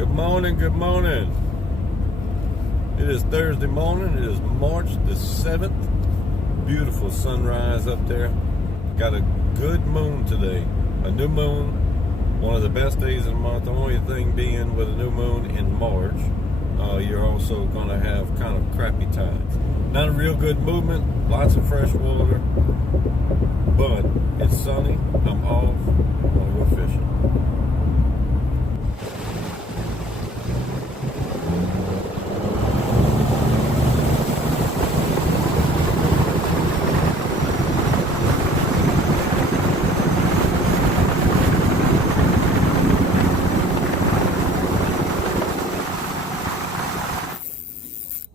Good morning, good morning. It is Thursday morning. It is March the 7th. Beautiful sunrise up there. Got a good moon today. A new moon. One of the best days of the month. The only thing being with a new moon in March, you're also going to have kind of crappy tides. Not a real good movement. Lots of fresh water. But it's sunny. I'm off. I'm going to go fishing.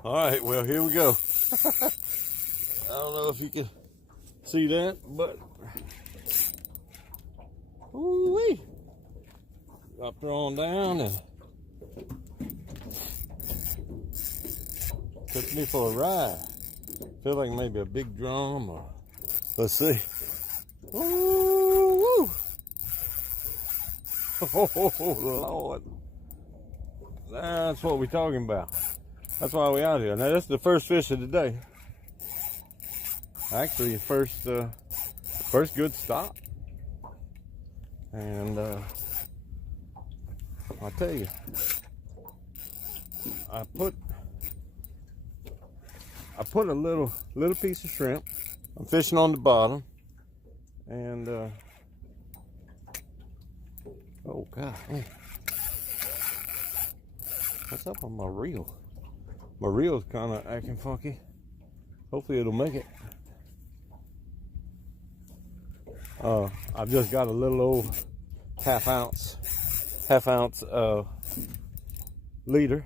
All right, well, here we go. I don't know if you can see that, but ooh-wee. Dropped her on down and took me for a ride. Feel like maybe a big drum or let's see. Ooh, oh Lord. That's what we're talking about. That's why we out here. Now this is the first fish of the day. Actually, first good stop. And I'll tell you, I put a little piece of shrimp. I'm fishing on the bottom, and oh God, what's up on my reel? My reel's kind of acting funky. Hopefully it'll make it. I've just got a little old half ounce leader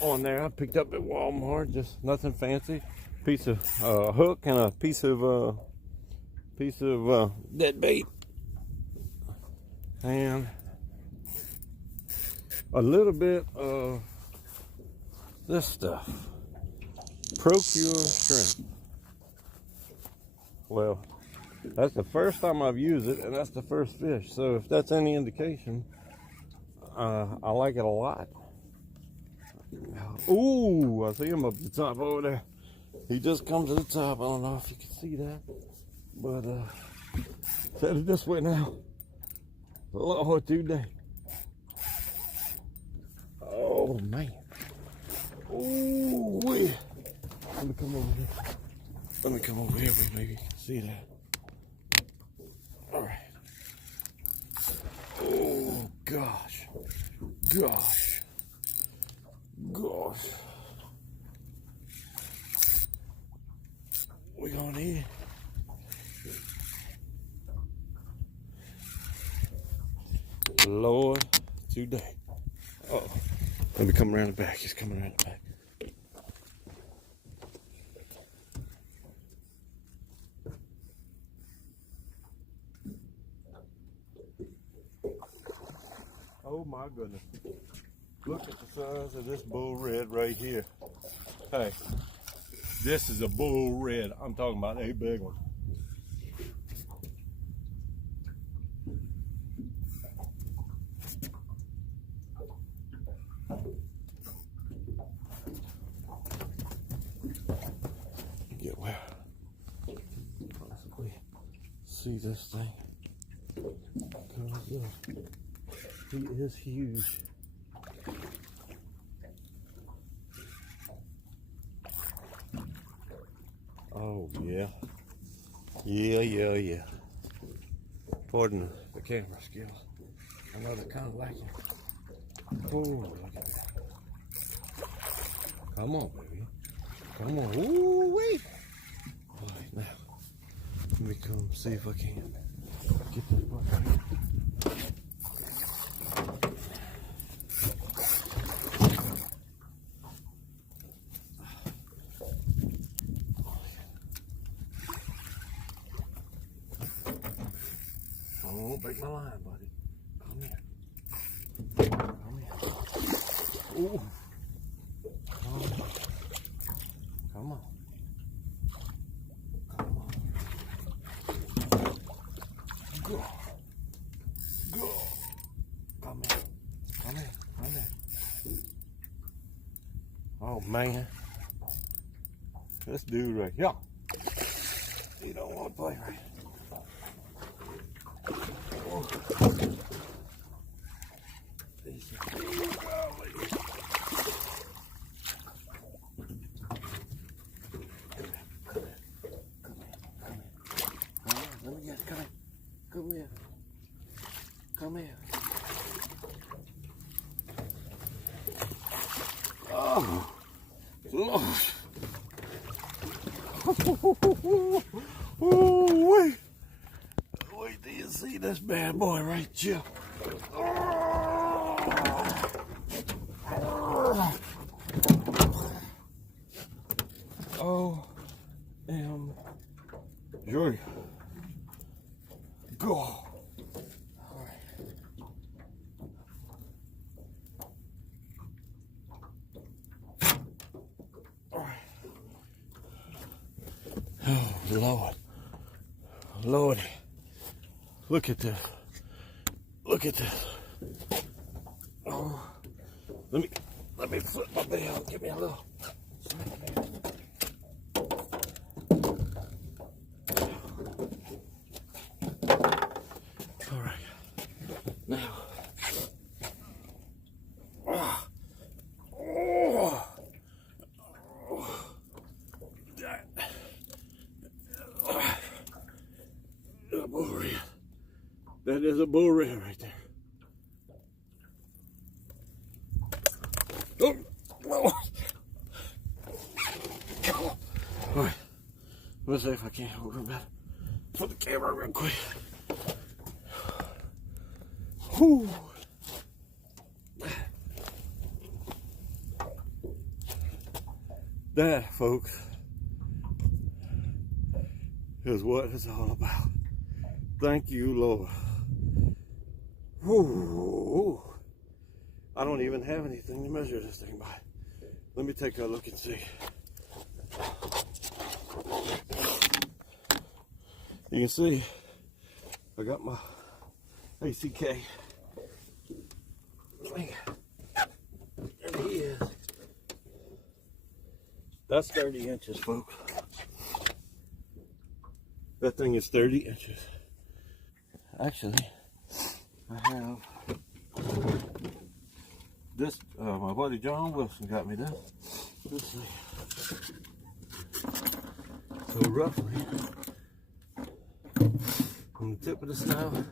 on there. I picked up at Walmart, just nothing fancy. Piece of hook and a piece of dead bait, and a little bit of this stuff. Procure shrimp. Well, that's the first time I've used it, and that's the first fish. So if that's any indication, I like it a lot. Ooh, I see him up the top over there. He just come to the top. I don't know if you can see that, but set it this way now. Lord, today. Oh man. Ooh, wait. Let me come over here. Let me come over here where maybe you can see that. All right. Oh gosh. Gosh. We're gonna need it. Lord, today. Oh, let me come around the back. He's coming around the back. Oh my goodness. Look at the size of this bull red right here. Hey, this is a bull red. I'm talking about a big one. Get where possibly see this thing. Because he is huge. Oh yeah. Yeah. Pardon the camera skills. I know they're kind of lacking. Oh, look at that. Come on, baby. Come on. Ooh, wait. All right, now let me come see if I can get that bucket. Oh, break my line, buddy. Come here. Ooh. Come on. Go. Come on. Come here. Come here. Oh, man. This dude right here. He don't want to play right. Oh. Easy. Golly. Let me get it. Come here. Come here. Oh, Lord. Oh, wait. Wait till you see this bad boy right here. OMG. Go. All right. All right. Oh, Lord. Lordy. Look at this. Look at this. Oh, let me flip my bell. Give me a little. All right. Now. A bull red. That is a bull red right there. Oh, oh. All right. Let's see if I can hold her back. Put the camera real quick. Whew. That, folks, is what it's all about. Thank you, Lord. Whew. I don't even have anything to measure this thing by. Let me take a look and see. You can see I got my ACK. And he is. That's 30 inches, folks. That thing is 30 inches. Actually, I have this. My buddy John Wilson got me this. Let's see. So roughly, from the tip of the snout,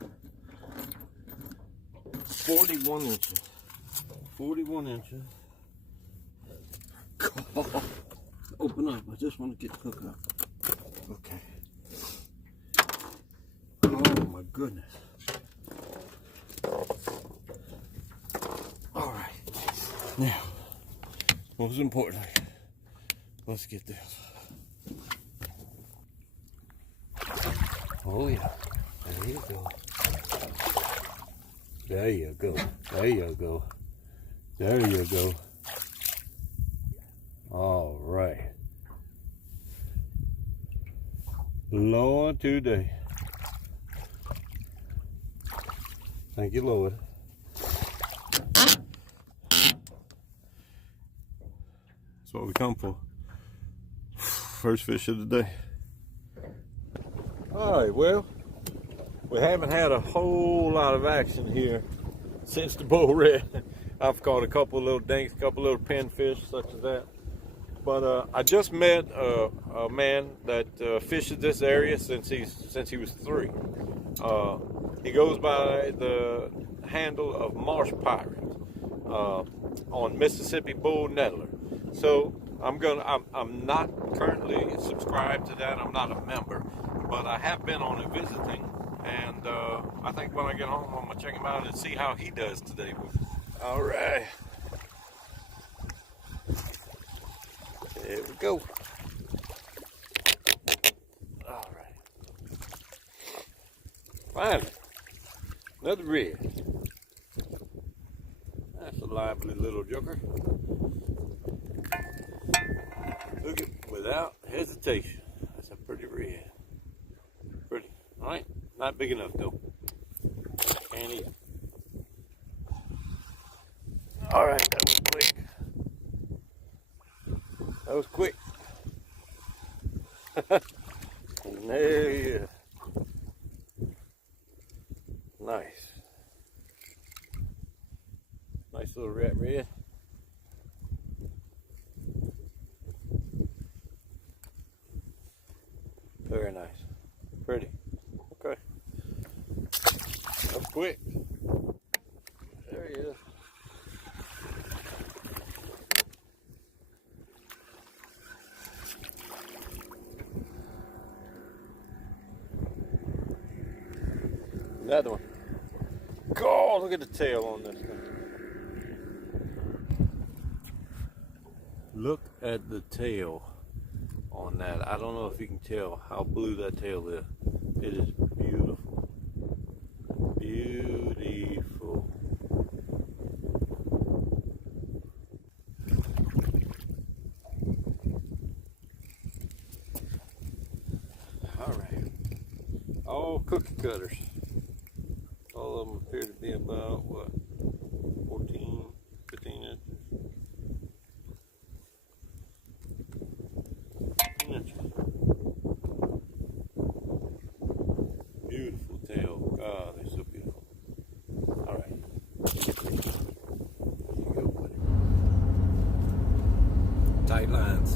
41 inches. 41 inches. Open up. I just want to get hooked up. Okay. Oh my goodness. All right. Now, most importantly, let's get this. Oh yeah. There you go. There you go. There you go. There you go. All right. Lord, today. Thank you, Lord. That's what we come for. First fish of the day. All right, well, we haven't had a whole lot of action here since the bull red. I've caught a couple little dinks, a couple little pinfish such as that. But I just met a man that fishes this area since he was 3. He goes by the handle of Marsh Pirate on Mississippi Bull Nettler. So I'm not currently subscribed to that. I'm not a member, but I have been on it visiting, and I think when I get home, I'm gonna check him out and see how he does today. All right, there we go. All right, finally, another red. That's a lively little joker. Look it without hesitation. That's a pretty red. Pretty. All right, not big enough though. Can't eat. All right, that was quick. That was quick. There he is. Nice. Nice little rat red. Very nice. Pretty. Okay. That was quick. There he is. Another one. God, look at the tail on this thing. Look at the tail on that. I don't know if you can tell how blue that tail is. It is beautiful. Beautiful. All right. All cookie cutters. All of them appear to be about, what, 14, 15 inches. 15 inches. Beautiful tail. God, they're so beautiful. All right. Here you go, buddy. Tight lines.